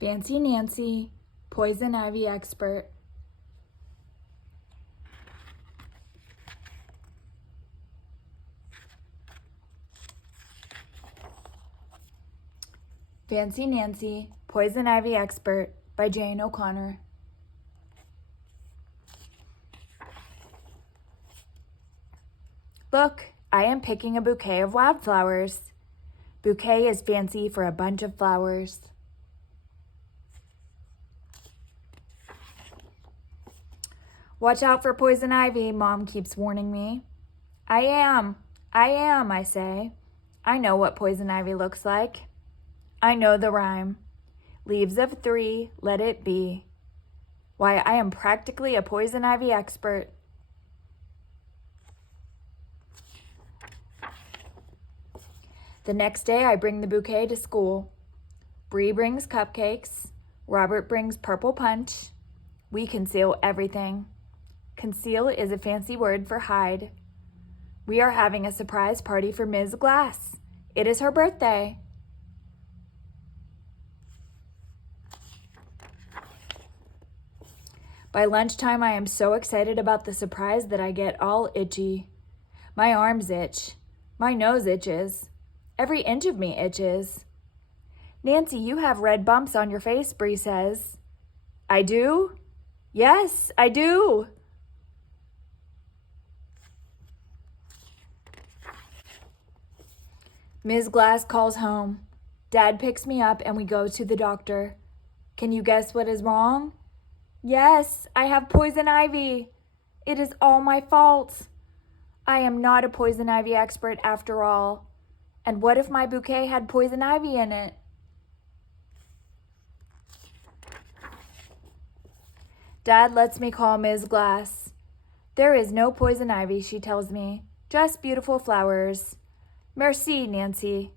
Fancy Nancy, poison ivy expert. Fancy Nancy, Poison Ivy Expert by Jane O'Connor. Look, I am picking a bouquet of wildflowers. Bouquet is fancy for a bunch of flowers. Watch out for poison ivy, Mom keeps warning me. I am, I say. I know what poison ivy looks like. I know the rhyme. Leaves of 3, let it be. Why, I am practically a poison ivy expert. The next day, I bring the bouquet to school. Bree brings cupcakes. Robert brings purple punch. We conceal everything. Conceal is a fancy word for hide. We are having a surprise party for Ms. Glass. It is her birthday. By lunchtime, I am so excited about the surprise that I get all itchy. My arms itch. My nose itches. Every inch of me itches. Nancy, you have red bumps on your face, Bree says. I do? Yes, I do. Ms. Glass calls home. Dad picks me up and we go to the doctor. Can you guess what is wrong? Yes, I have poison ivy. It is all my fault. I am not a poison ivy expert after all. And what if my bouquet had poison ivy in it? Dad lets me call Ms. Glass. There is no poison ivy, she tells me. Just beautiful flowers. Merci, Nancy.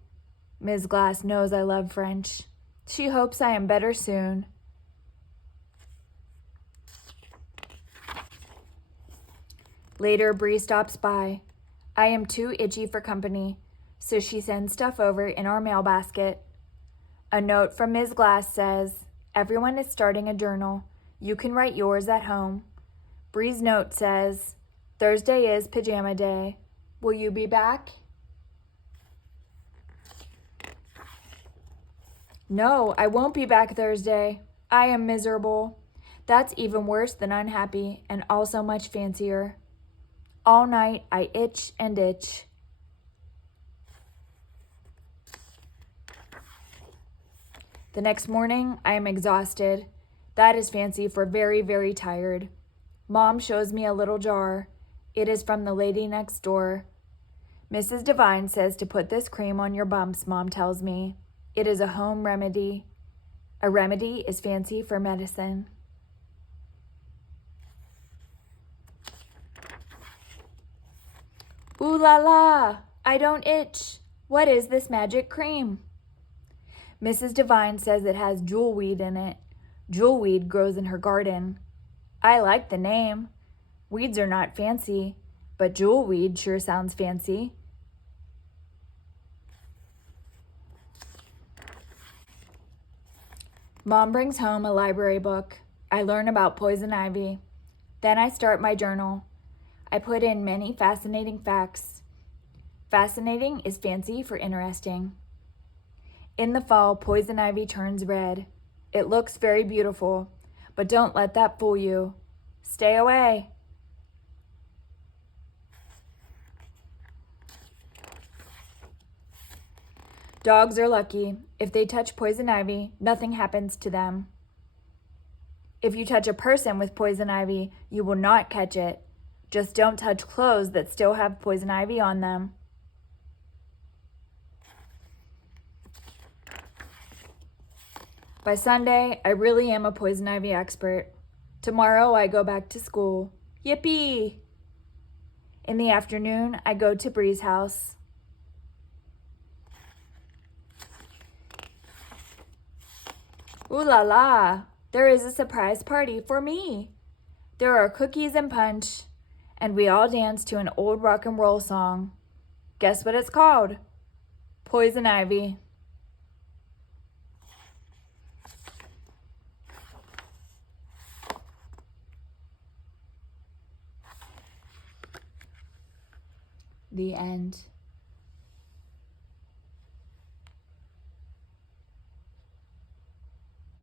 Ms. Glass knows I love French. She hopes I am better soon. Later, Bree stops by. I am too itchy for company, so she sends stuff over in our mail basket. A note from Ms. Glass says, everyone is starting a journal. You can write yours at home. Bree's note says, Thursday is pajama day. Will you be back? No, I won't be back Thursday. I am miserable. That's even worse than unhappy and also much fancier. All night, I itch and itch. The next morning, I am exhausted. That is fancy for very, very tired. Mom shows me a little jar. It is from the lady next door. Mrs. Devine says to put this cream on your bumps, Mom tells me. It is a home remedy. A remedy is fancy for medicine. Ooh la la, I don't itch. What is this magic cream? Mrs. Devine says it has jewelweed in it. Jewelweed grows in her garden. I like the name. Weeds are not fancy, but jewelweed sure sounds fancy. Mom brings home a library book. I learn about poison ivy. Then I start my journal. I put in many fascinating facts. Fascinating is fancy for interesting. In the fall, poison ivy turns red. It looks very beautiful, but don't let that fool you. Stay away. Dogs are lucky. If they touch poison ivy, nothing happens to them. If you touch a person with poison ivy, you will not catch it. Just don't touch clothes that still have poison ivy on them. By Sunday, I really am a poison ivy expert. Tomorrow, I go back to school. Yippee! In the afternoon, I go to Bree's house. Ooh la la! There is a surprise party for me. There are cookies and punch, and we all dance to an old rock and roll song. Guess what it's called? Poison Ivy. The end.